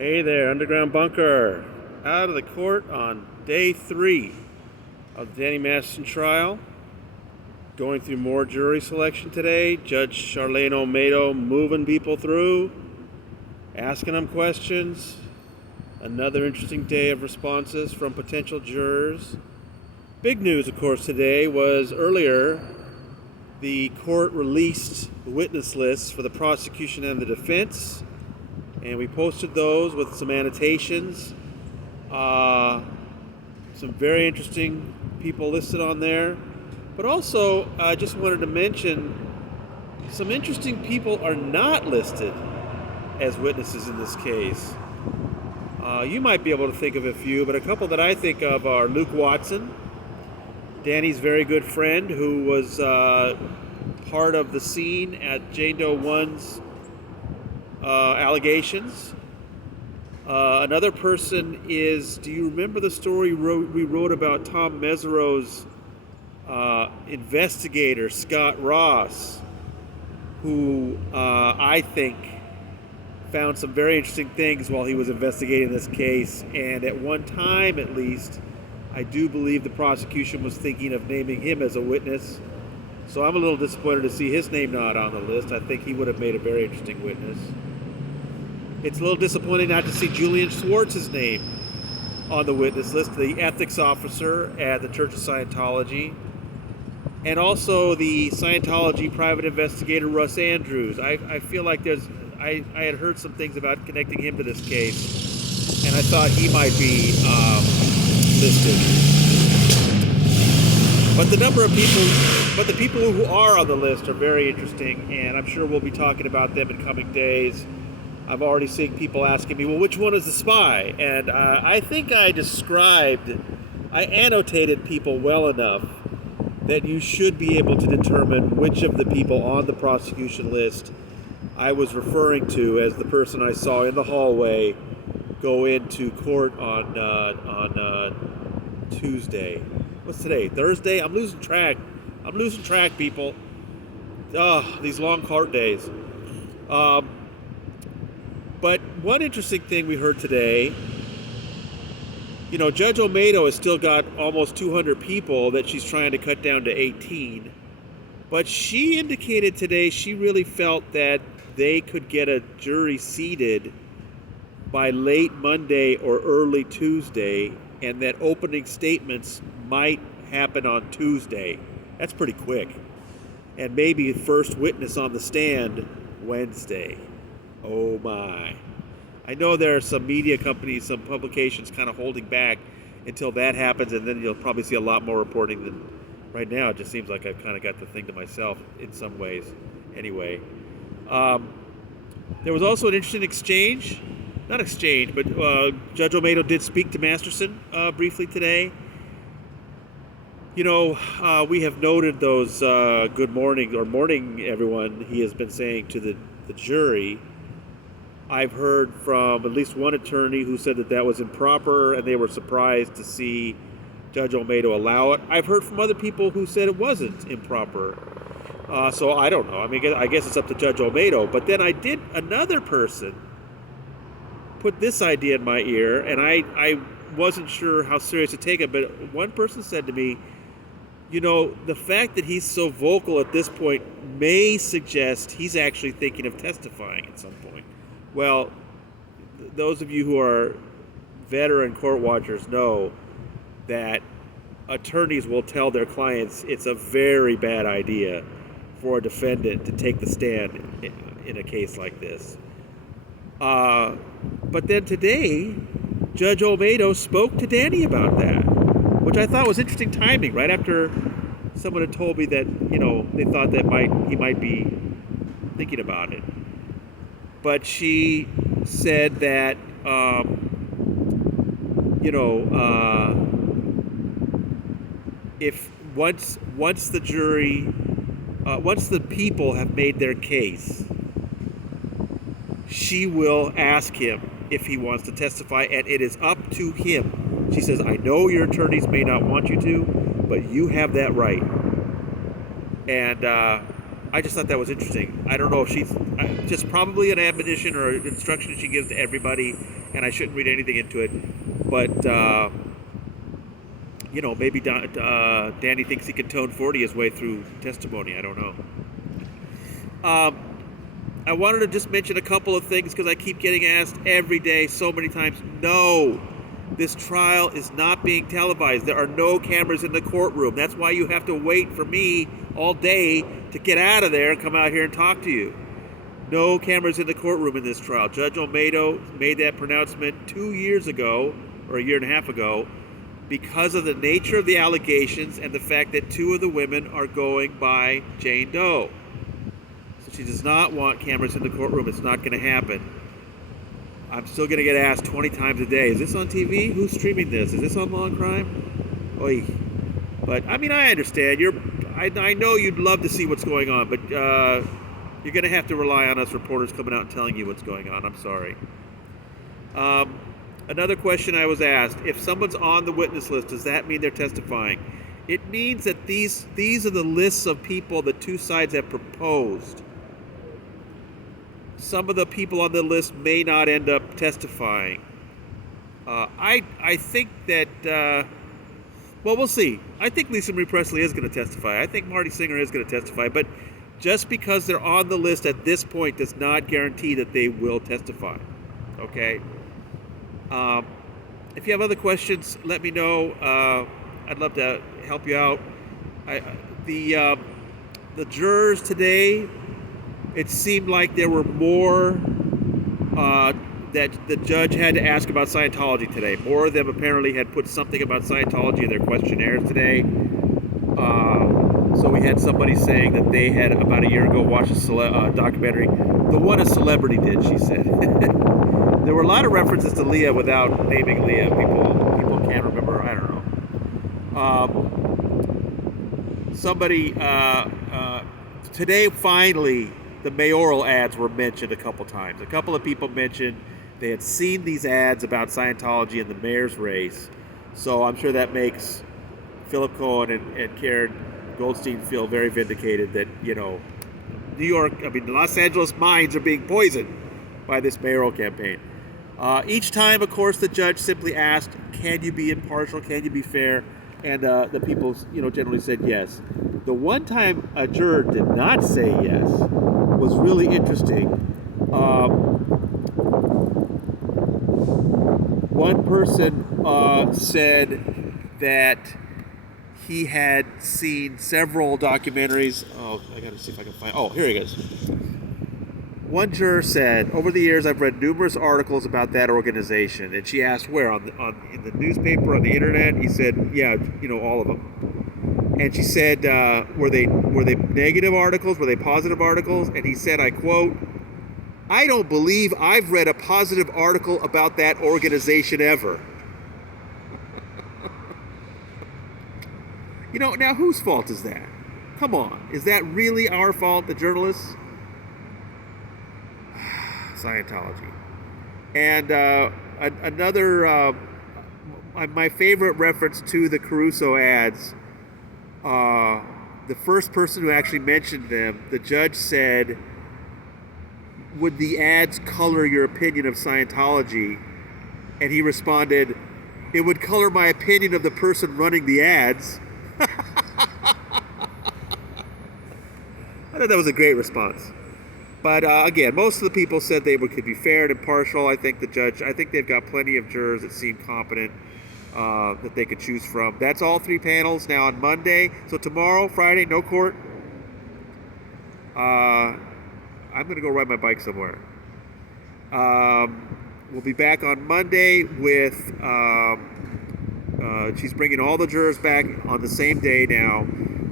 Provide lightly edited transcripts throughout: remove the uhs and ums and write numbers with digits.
Hey there, Underground Bunker. Out of the court on day 3 of the Danny Masterson trial. Going through more jury selection today. Judge Charlene Olmedo moving people through, asking them questions. Another interesting day of responses from potential jurors. Big news, of course, today was earlier the court released the witness lists for the prosecution and the defense. And we posted those with some annotations. Some very interesting people listed on there. But also, I just wanted to mention some interesting people are not listed as witnesses in this case. You might be able to think of a few, but a couple that I think of are Luke Watson, Danny's very good friend who was part of the scene at Jane Doe 1's allegations. Another person is, do you remember the story we wrote about Tom Mesereau's investigator, Scott Ross, who I think found some very interesting things while he was investigating this case, and at one time at least, I do believe the prosecution was thinking of naming him as a witness. So I'm a little disappointed to see his name not on the list. I think he would have made a very interesting witness. It's a little disappointing not to see Julian Schwartz's name on the witness list, the ethics officer at the Church of Scientology, and also the Scientology private investigator Russ Andrews. I feel like I had heard some things about connecting him to this case, and I thought he might be listed. But the people who are on the list are very interesting, and I'm sure we'll be talking about them in coming days. I've already seen people asking me, well, which one is the spy? And I think I annotated people well enough that you should be able to determine which of the people on the prosecution list I was referring to as the person I saw in the hallway go into court on Tuesday. What's today? Thursday? I'm losing track, people. These long court days. But one interesting thing we heard today, Judge Olmedo has still got almost 200 people that she's trying to cut down to 18. But she indicated today she really felt that they could get a jury seated by late Monday or early Tuesday, and that opening statements might happen on Tuesday. That's pretty quick. And maybe first witness on the stand Wednesday. Oh my. I know there are some media companies, some publications kind of holding back until that happens, and then you'll probably see a lot more reporting than right now. It just seems like I've kind of got the thing to myself in some ways. Anyway, there was also an interesting exchange. Not exchange, but Judge Olmedo did speak to Masterson briefly today. We have noted those good morning or morning everyone he has been saying to the jury. I've heard from at least one attorney who said that was improper and they were surprised to see Judge Olmedo allow it. I've heard from other people who said it wasn't improper. So I don't know. I mean, I guess it's up to Judge Olmedo. But then another person put this idea in my ear, and I wasn't sure how serious to take it, but one person said to me, the fact that he's so vocal at this point may suggest he's actually thinking of testifying at some point. Well, those of you who are veteran court watchers know that attorneys will tell their clients it's a very bad idea for a defendant to take the stand in a case like this. But then today, Judge Olmedo spoke to Danny about that, which I thought was interesting timing, right after someone had told me that, they thought that he might be thinking about it. But she said that, if once the jury, once the people have made their case, she will ask him if he wants to testify, and it is up to him. She says, I know your attorneys may not want you to, but you have that right. And I just thought that was interesting. I don't know if she's just probably an admonition or an instruction she gives to everybody, and I shouldn't read anything into it. But maybe Danny thinks he can tone 40 his way through testimony. I don't know. I wanted to just mention a couple of things because I keep getting asked every day so many times. No, this trial is not being televised. There are no cameras in the courtroom. That's why you have to wait for me all day to get out of there and come out here and talk to you. No cameras in the courtroom in this trial. Judge Olmedo made that pronouncement 2 years ago, or a year and a half ago, because of the nature of the allegations and the fact that 2 of the women are going by Jane Doe. So she does not want cameras in the courtroom. It's not going to happen. I'm still going to get asked 20 times a day, is this on TV? Who's streaming this? Is this on Law and Crime? Oy. But, I mean, I understand. I know you'd love to see what's going on, but you're going to have to rely on us reporters coming out and telling you what's going on. I'm sorry. Another question I was asked, if someone's on the witness list, does that mean they're testifying? It means that these are the lists of people the 2 sides have proposed. Some of the people on the list may not end up testifying. I think that, well, we'll see. I think Lisa Marie Presley is going to testify. I think Marty Singer is going to testify. But just because they're on the list at this point does not guarantee that they will testify. Okay? If you have other questions, let me know. I'd love to help you out. The jurors today, it seemed like there were more that the judge had to ask about Scientology today. More of them apparently had put something about Scientology in their questionnaires today. So we had somebody saying that they had about a year ago watched a documentary. The one a celebrity did, she said. There were a lot of references to Leah without naming Leah. People can't remember. I don't know. Somebody today finally the mayoral ads were mentioned a couple times. A couple of people mentioned they had seen these ads about Scientology in the mayor's race. So I'm sure that makes Philip Cohen and Karen Goldstein feel very vindicated that, New York, Los Angeles minds are being poisoned by this mayoral campaign. Each time, of course, the judge simply asked, can you be impartial? Can you be fair? And the people, generally said yes. The one time a juror did not say yes was really interesting. One person said that he had seen several documentaries. Oh, I gotta see if I can find. Oh, here he is. One juror said, over the years I've read numerous articles about that organization. And she asked where, in the newspaper, on the internet? He said, yeah, all of them. And she said, were they negative articles? Were they positive articles? And he said, I quote, I don't believe I've read a positive article about that organization ever. Now whose fault is that? Come on. Is that really our fault, the journalists? Scientology. And another, my favorite reference to the Caruso ads, the first person who actually mentioned them, the judge said, would the ads color your opinion of Scientology? And he responded, it would color my opinion of the person running the ads. I thought that was a great response. But again, most of the people said they could be fair and impartial. I think they've got plenty of jurors that seem competent that they could choose from. That's all 3 panels now on Monday. So tomorrow, Friday, no court. I'm going to go ride my bike somewhere. We'll be back on Monday with, she's bringing all the jurors back on the same day now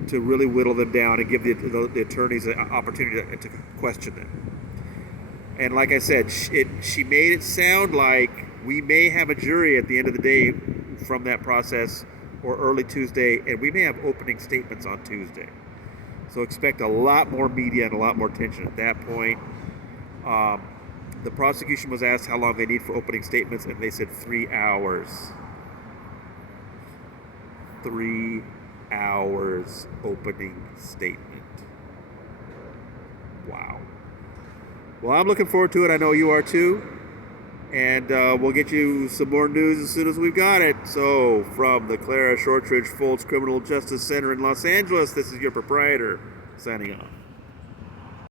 to really whittle them down and give the attorneys an opportunity to question them. And like I said, she made it sound like we may have a jury at the end of the day from that process, or early Tuesday, and we may have opening statements on Tuesday. So expect a lot more media and a lot more tension at that point. The prosecution was asked how long they need for opening statements, and they said 3 hours. 3 hours opening statement. Well, I'm looking forward to it. I know you are too. And we'll get you some more news as soon as we've got it. So, from the Clara Shortridge Foltz Criminal Justice Center in Los Angeles, this is your proprietor signing off.